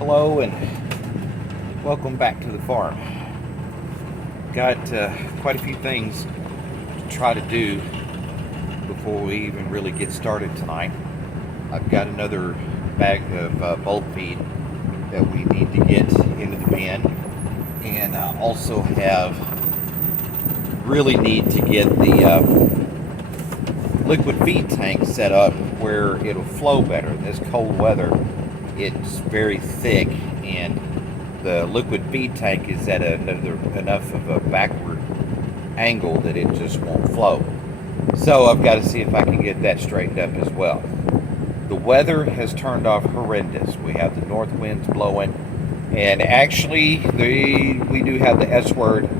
Hello and welcome back to the farm. Got quite a few things to try to do before we even really get started tonight. I've got another bag of bulk feed that we need to get into the bin, and I also really need to get the liquid feed tank set up where it'll flow better. In this cold weather, it's very thick, and the liquid feed tank is at enough of a backward angle that it just won't flow. So I've got to see if I can get that straightened up as well. The weather has turned off horrendous. We have the north winds blowing, and actually we do have the S word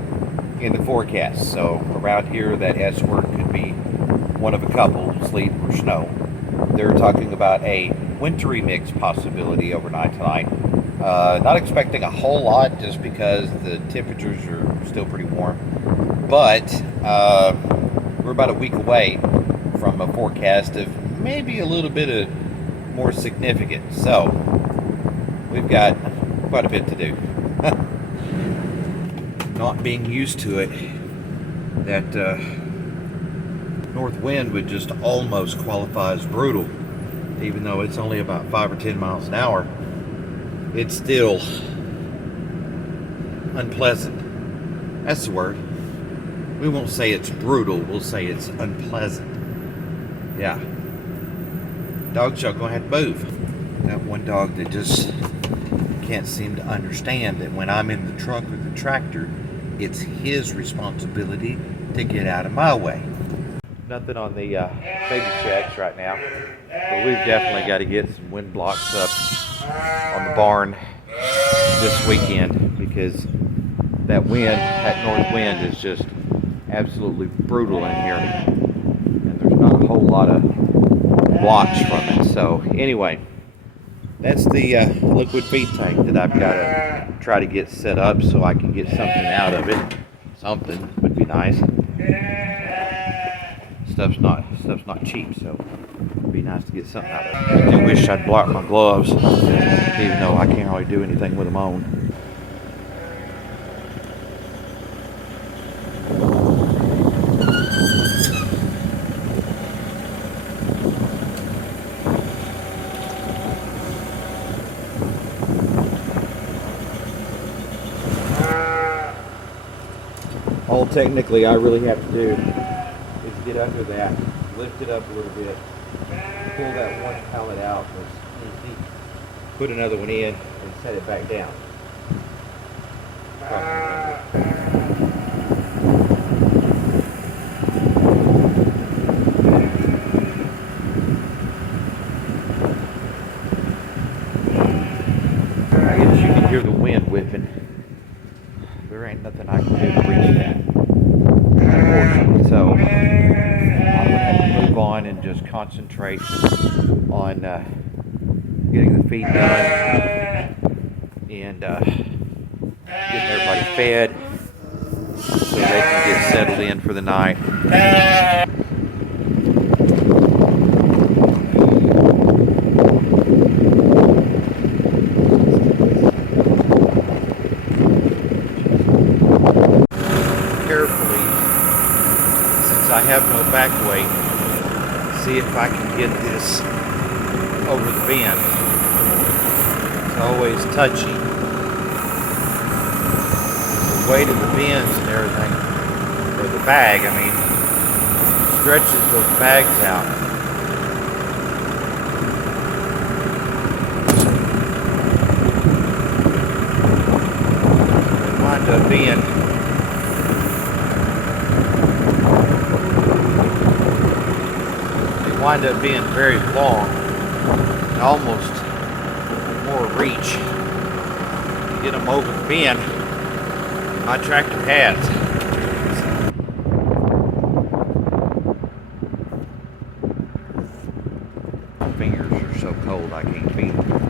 in the forecast. So around here, that S word could be one of a couple, sleet or snow. They're talking about a wintry mix possibility overnight tonight. Not expecting a whole lot just because the temperatures are still pretty warm. But we're about a week away from a forecast of maybe a little bit of more significant. So we've got quite a bit to do. Not being used to it, that north wind would just almost qualify as brutal. Even though it's only about 5 or 10 miles an hour, it's still unpleasant. That's the word. We won't say it's brutal, we'll say it's unpleasant. Yeah. Dogs are going to have to move. Got one dog that just can't seem to understand that when I'm in the truck with the tractor, it's his responsibility to get out of my way. Nothing on the baby shacks right now, but we've definitely got to get some wind blocks up on the barn this weekend, because that north wind is just absolutely brutal in here, and there's not a whole lot of blocks from it. So anyway, that's the liquid feed tank that I've got to try to get set up so I can get something out of it. Something would be nice. Stuff's not cheap, so it'd be nice to get something out of it. I do wish I'd block my gloves, even though I can't really do anything with them on. All technically I really have to do is get under that, lift it up a little bit, pull that one pallet out, put another one in, and set it back down. I guess you can hear the wind whipping. There ain't nothing I can do to reach that, unfortunately. So I'm going to have to move on and just concentrate on getting the feed done and getting everybody fed so they can get settled in for the night. Carefully, since I have no back weight, see if I can get this over the bin. It's always touchy. The weight of the bins and everything, or the bag, I mean, stretches those bags out. They wind up being very long and almost more reach to get them over the bin. My tractor has. My fingers are so cold I can't feel them.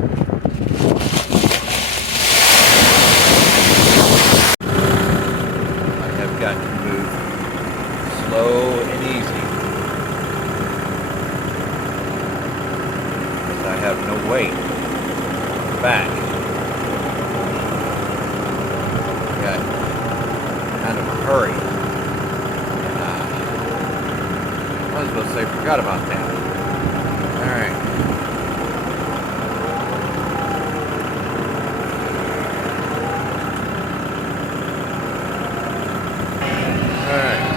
I have got to move slow and easy, because I have no weight back. Forgot about that. All right. All right.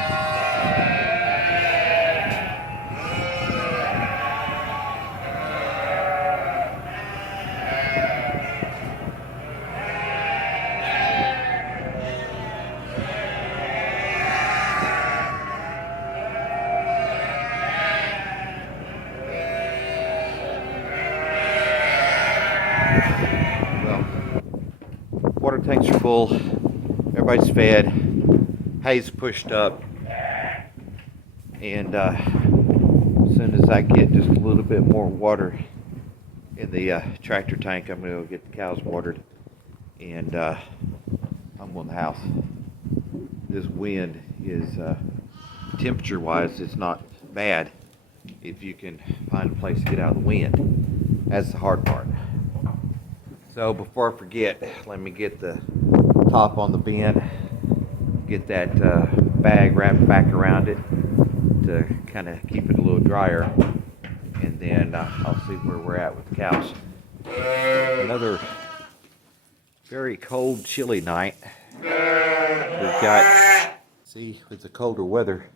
Well, water tanks are full. Everybody's fed. Hay's pushed up. And as soon as I get just a little bit more water in the tractor tank, I'm going to go get the cows watered. And I'm going to the house. This wind is, temperature-wise, it's not bad if you can find a place to get out of the wind. That's the hard part. So before I forget, let me get the top on the bin, get that bag wrapped back around it to kind of keep it a little drier, and then I'll see where we're at with the cows. Another very cold, chilly night. We've got, see, with the colder weather,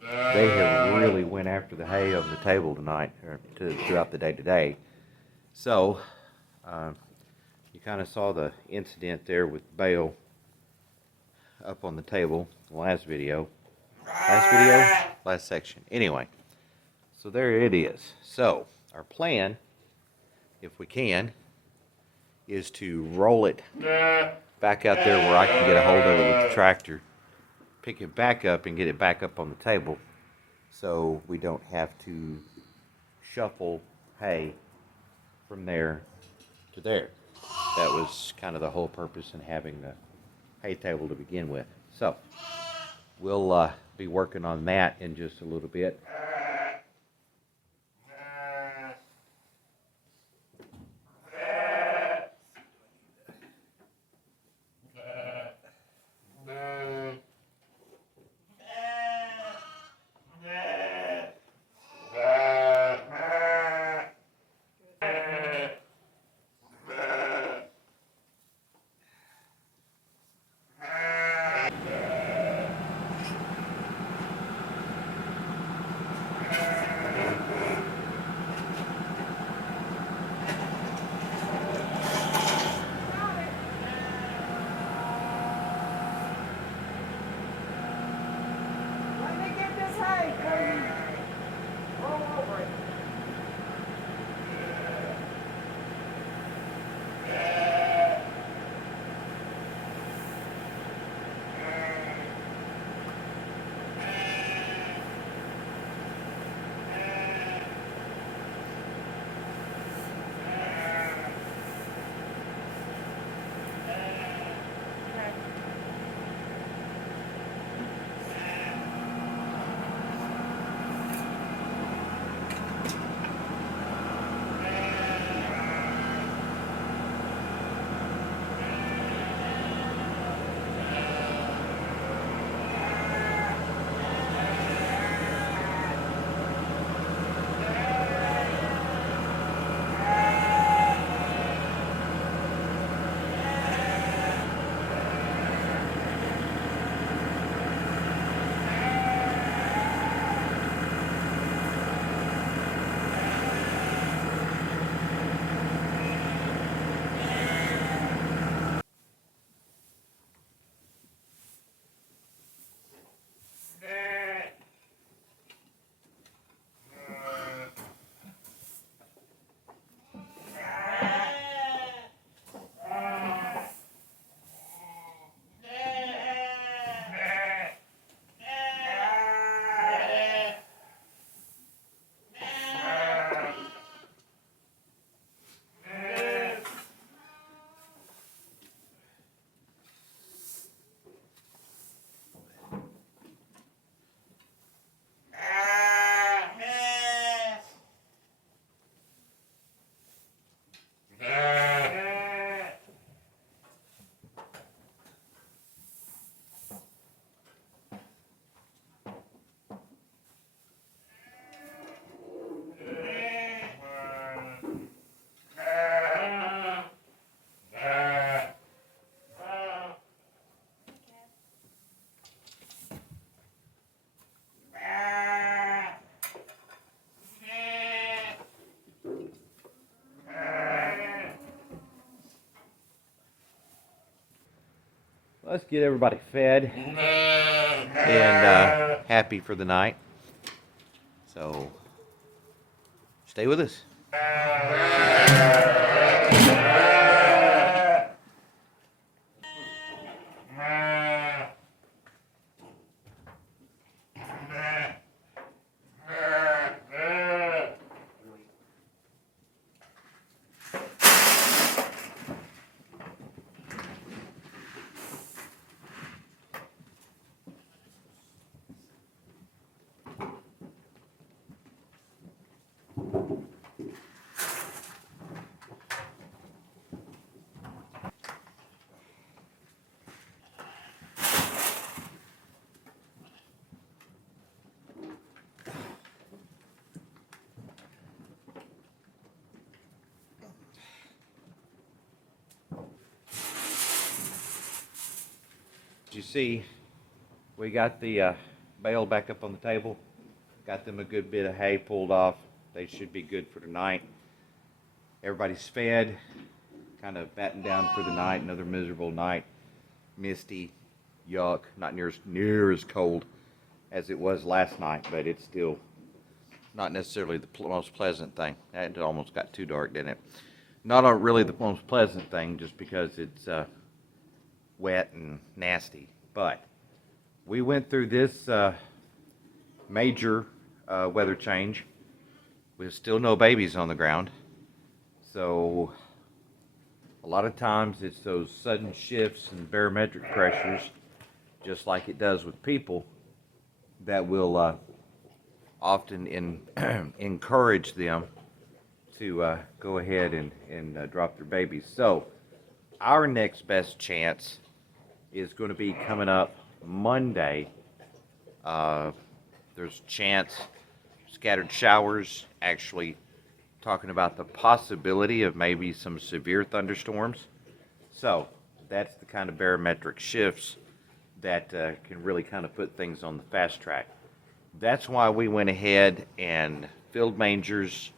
they have really went after the hay on the table tonight, or throughout the day today. So, you kind of saw the incident there with bale up on the table, the last video. Last section. Anyway, so there it is. So, our plan, if we can, is to roll it back out there where I can get a hold of it with the tractor, pick it back up and get it back up on the table so we don't have to shuffle hay from there to there. That was kind of the whole purpose in having the hay table to begin with. So we'll be working on that in just a little bit. let's get everybody fed and happy for the night. So stay with us. You see, we got the bale back up on the table. Got them a good bit of hay pulled off. They should be good for tonight. Everybody's fed, kind of battened down for the night. Another miserable night. Misty, yuck, not near as cold as it was last night, but it's still not necessarily the most pleasant thing. It almost got too dark, didn't it? Not really the most pleasant thing, just because it's wet and nasty. But we went through this major weather change with still no babies on the ground. So a lot of times it's those sudden shifts in barometric pressures, just like it does with people, that will often encourage them to go ahead and drop their babies. So our next best chance is going to be coming up Monday. There's a chance, scattered showers, actually talking about the possibility of maybe some severe thunderstorms. So that's the kind of barometric shifts that can really kind of put things on the fast track. That's why we went ahead and filled mangers,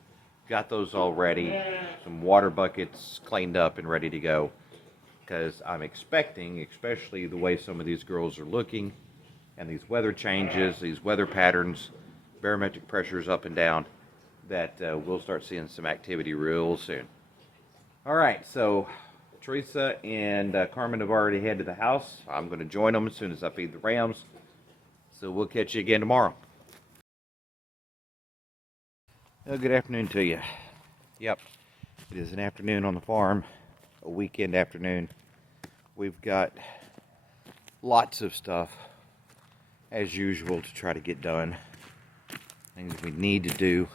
got those all ready, some water buckets cleaned up and ready to go. Because I'm expecting, especially the way some of these girls are looking, and these weather changes, these weather patterns, barometric pressures up and down, that we'll start seeing some activity real soon. All right, so Teresa and Carmen have already headed to the house. I'm going to join them as soon as I feed the rams. So we'll catch you again tomorrow. Well, good afternoon to you. Yep, it is an afternoon on the farm. A weekend afternoon. We've got lots of stuff as usual to try to get done. Things we need to do.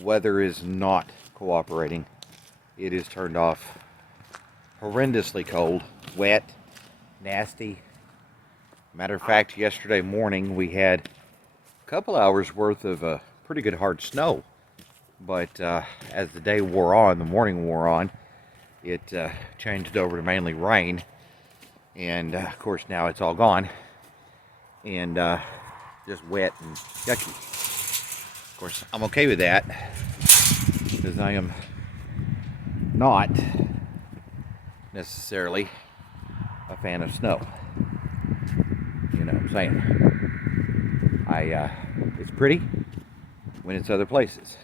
Weather is not cooperating. It is turned off. Horrendously cold, wet, nasty. Matter of fact, yesterday morning we had a couple hours worth of pretty good hard snow. But as the day wore on, the morning wore on, it changed over to mainly rain, and of course now it's all gone and just wet and yucky. Of course I'm okay with that because I am not necessarily a fan of snow. You know what I'm saying? It's pretty when it's other places,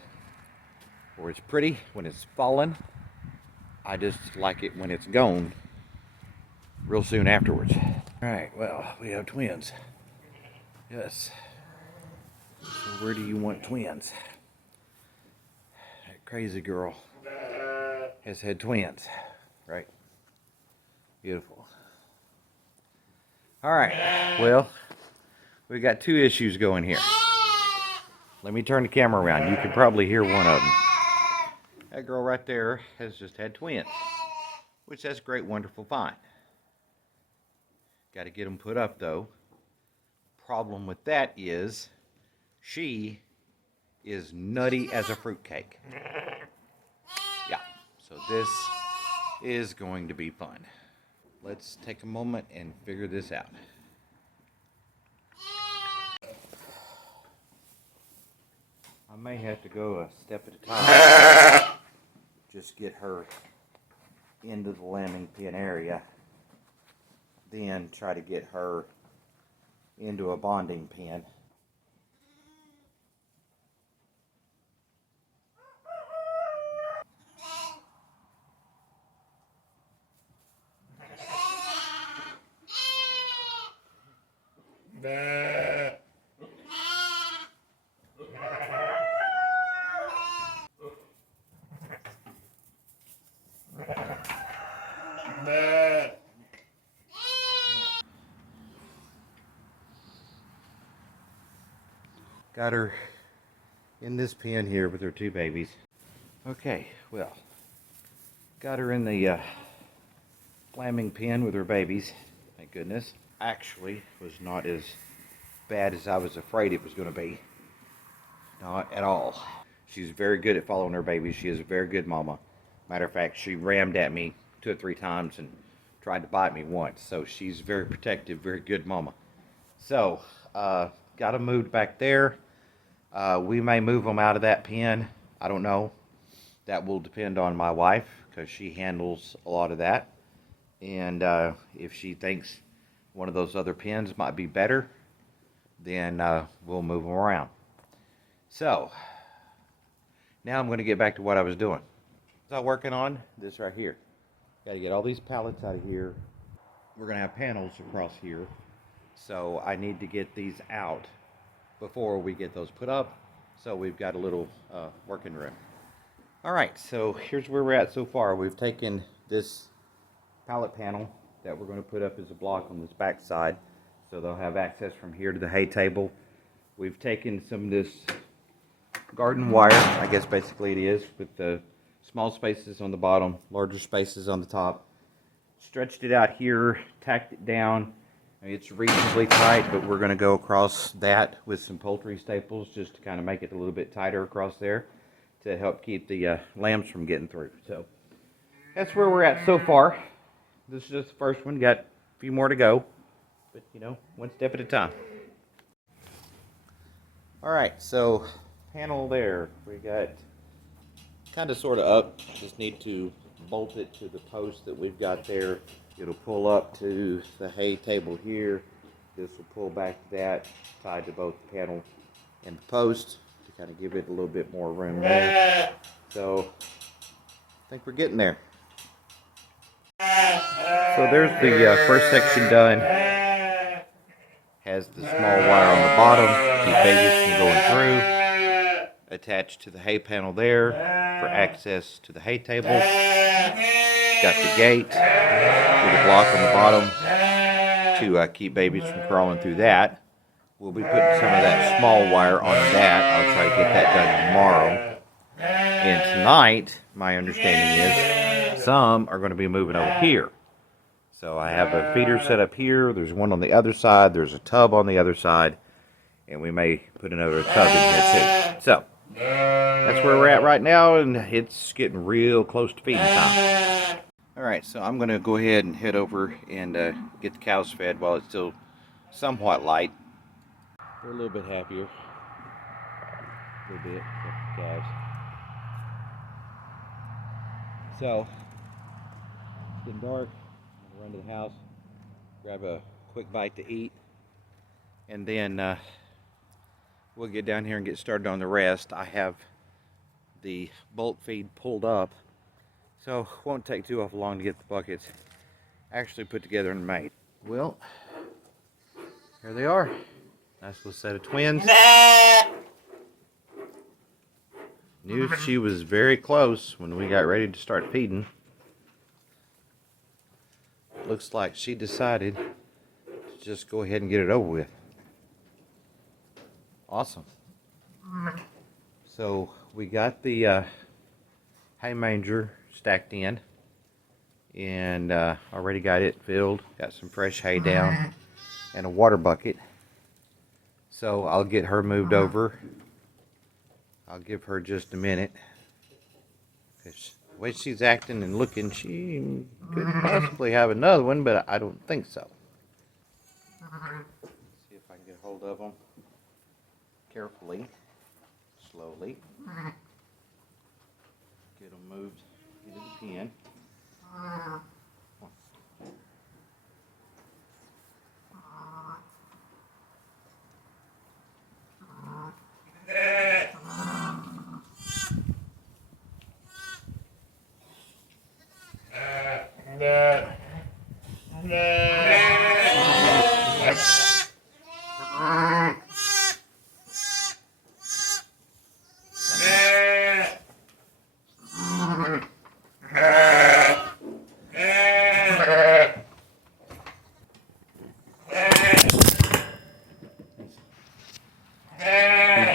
or it's pretty when it's fallen. I just like it when it's gone real soon afterwards. Alright, well, we have twins. Yes. So where do you want twins? That crazy girl has had twins, right? Beautiful. Alright, well, we got two issues going here. Let me turn the camera around. You can probably hear one of them. That girl right there has just had twins, which that's great, wonderful, fine. Got to get them put up though. Problem with that is she is nutty as a fruitcake. Yeah, so this is going to be fun. Let's take a moment and figure this out. I may have to go a step at a time. Just get her into the lambing pen area then try to get her into a bonding pen. Got her in this pen here with her two babies. Okay, well, got her in the lambing pen with her babies. Thank goodness. Actually, was not as bad as I was afraid it was going to be. Not at all. She's very good at following her babies. She is a very good mama. Matter of fact, she rammed at me 2 or 3 times and tried to bite me once. So she's very protective, very good mama. So, got them moved back there. We may move them out of that pen. I don't know. That will depend on my wife because she handles a lot of that. And if she thinks one of those other pens might be better, then we'll move them around. So, now I'm going to get back to what I was doing. I was working on this right here. Got to get all these pallets out of here. We're going to have panels across here. So I need to get these out before we get those put up. So we've got a little working room. All right, so here's where we're at so far. We've taken this pallet panel that we're going to put up as a block on this back side. So they'll have access from here to the hay table. We've taken some of this garden wire, I guess basically it is, with the small spaces on the bottom, larger spaces on the top. Stretched it out here, tacked it down. I mean, it's reasonably tight, but we're going to go across that with some poultry staples just to kind of make it a little bit tighter across there to help keep the lambs from getting through. So that's where we're at so far. This is just the first one. Got a few more to go, but you know, one step at a time. All right, so panel there. We got kind of sort of up. Just need to bolt it to the post that we've got there. It'll pull up to the hay table here. This will pull back to that, tied to both the panel and the post to kind of give it a little bit more room there. So I think we're getting there. So there's the first section done. Has the small wire on the bottom to keep babies from going through. Attached to the hay panel there for access to the hay table. Got the gate with a block on the bottom to keep babies from crawling through that. We'll be putting some of that small wire on that. I'll try to get that done tomorrow. And tonight, my understanding is some are going to be moving over here. So I have a feeder set up here. There's one on the other side. There's a tub on the other side. And we may put another tub in here too. So that's where we're at right now, and it's getting real close to feeding time. All right, so I'm going to go ahead and head over and get the cows fed while it's still somewhat light. They're a little bit happier. A little bit, the calves. So it's getting dark. I'm going to run to the house, grab a quick bite to eat, and then we'll get down here and get started on the rest. I have the bolt feed pulled up, so it won't take too awful long to get the buckets actually put together and made. Well, here they are. Nice little set of twins. Knew she was very close when we got ready to start feeding. Looks like she decided to just go ahead and get it over with. Awesome. So we got the hay manger stacked in, and already got it filled. Got some fresh hay down and a water bucket. So I'll get her moved over. I'll give her just a minute. Because the way she's acting and looking, she could possibly have another one, but I don't think so. See if I can get hold of them carefully, slowly. Get them moved into the pen. He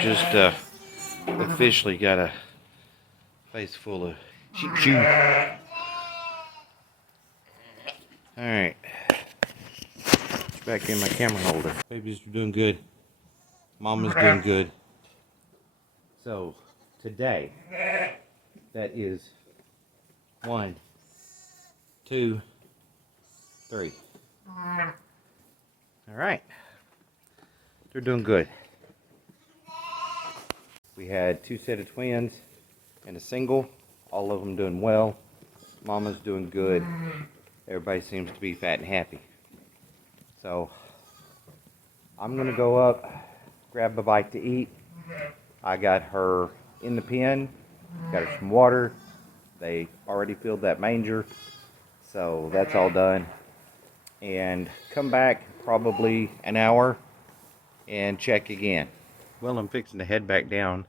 just officially got a face full of Shih Tzu. Alright. Back in my camera holder. Babies are doing good. Mama's doing good. So, today, that is 1, 2, 3. Alright. They're doing good. We had 2 set of twins and a single. All of them doing well. Mama's doing good. Everybody seems to be fat and happy. So, I'm going to go up, grab a bite to eat. I got her in the pen, got her some water. They already filled that manger, so that's all done. And come back probably an hour and check again. Well, I'm fixing to head back down.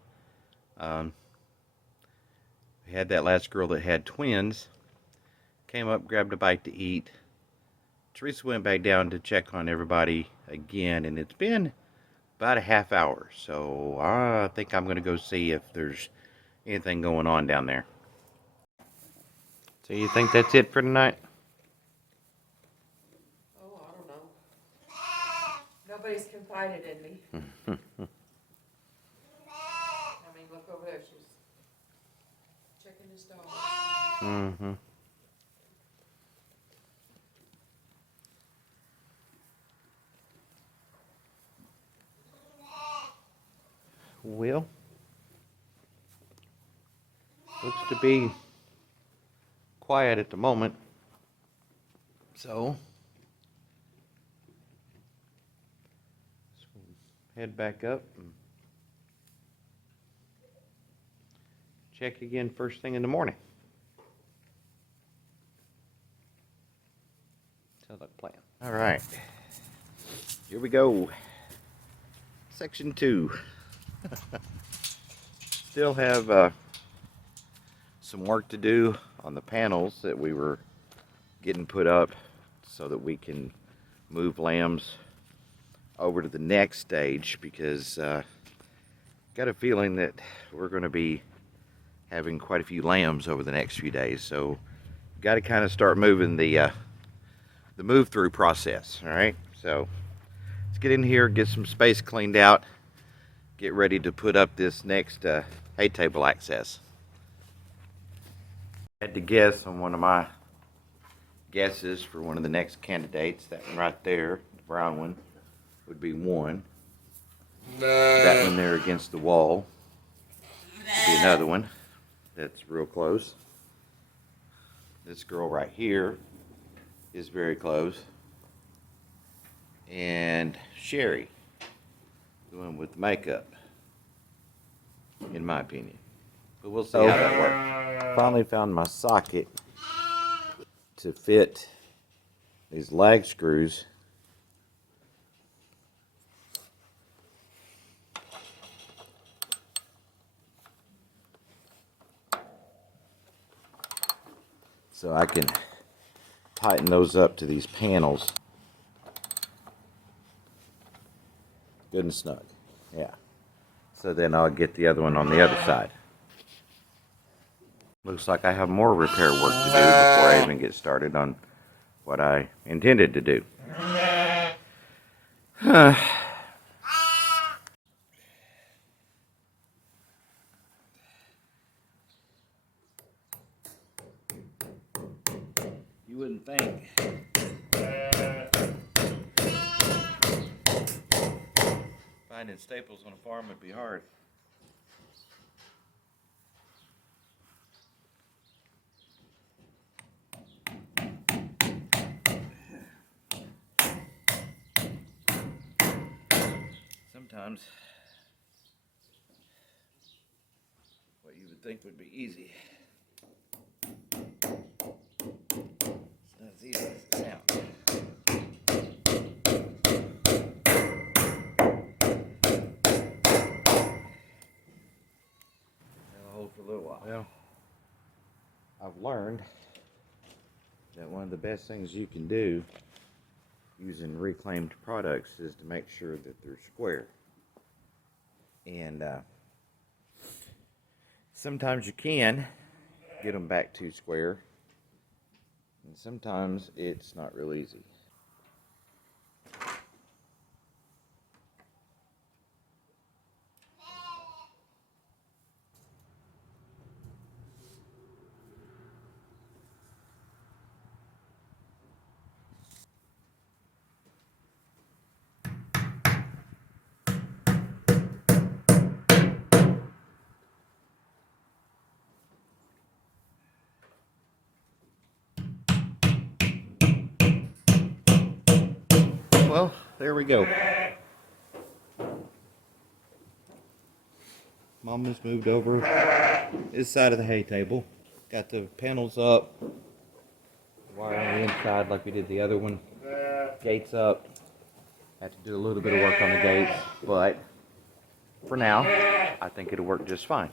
We had that last girl that had twins. Came up, grabbed a bite to eat. Teresa went back down to check on everybody again, and it's been about a half hour. So I think I'm going to go see if there's anything going on down there. So you think that's it for tonight? Oh, I don't know. Nobody's confided in me. I mean, look over there. She's checking his dog. Mm-hmm. Well, looks to be quiet at the moment. So, head back up and check again first thing in the morning. Sounds like a plan. All right, here we go. Section 2. Still have some work to do on the panels that we were getting put up so that we can move lambs over to the next stage, because got a feeling that we're going to be having quite a few lambs over the next few days, so got to kind of start moving the move through process. All right, so let's get in here, get some space cleaned out, get ready to put up this next hay table access. I had to guess on one of my guesses for one of the next candidates. That one right there, the brown one, would be one. That one there against the wall would be another one that's real close. This girl right here is very close. And Sherry, the one with the makeup, in my opinion. But we'll see how that works. Finally found my socket to fit these lag screws. So I can tighten those up to these panels. Good and snug. Yeah. So then I'll get the other one on the other side. Looks like I have more repair work to do before I even get started on what I intended to do. You wouldn't think. Finding staples on a farm would be hard. Sometimes what you would think would be easy Well, I've learned that one of the best things you can do using reclaimed products is to make sure that they're square. And sometimes you can get them back to square, and sometimes it's not real easy. Well, there we go. Mama's moved over this side of the hay table. Got the panels up, wire on the inside like we did the other one. Gates up. Had to do a little bit of work on the gates, but for now, I think it'll work just fine.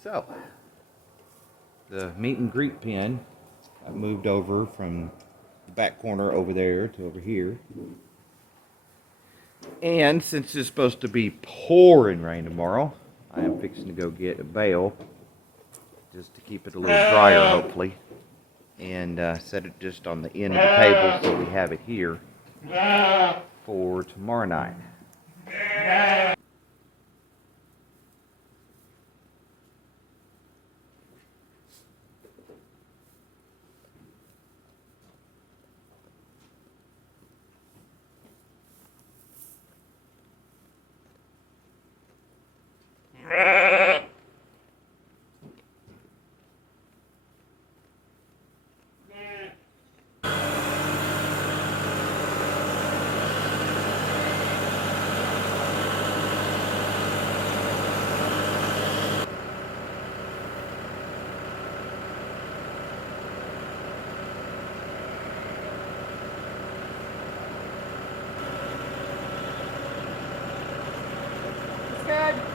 So, the meet and greet pen, I moved over from the back corner over there to over here. And since it's supposed to be pouring rain tomorrow, I am fixing to go get a bale just to keep it a little drier, hopefully, and set it just on the end of the table so we have it here for tomorrow night. It's good.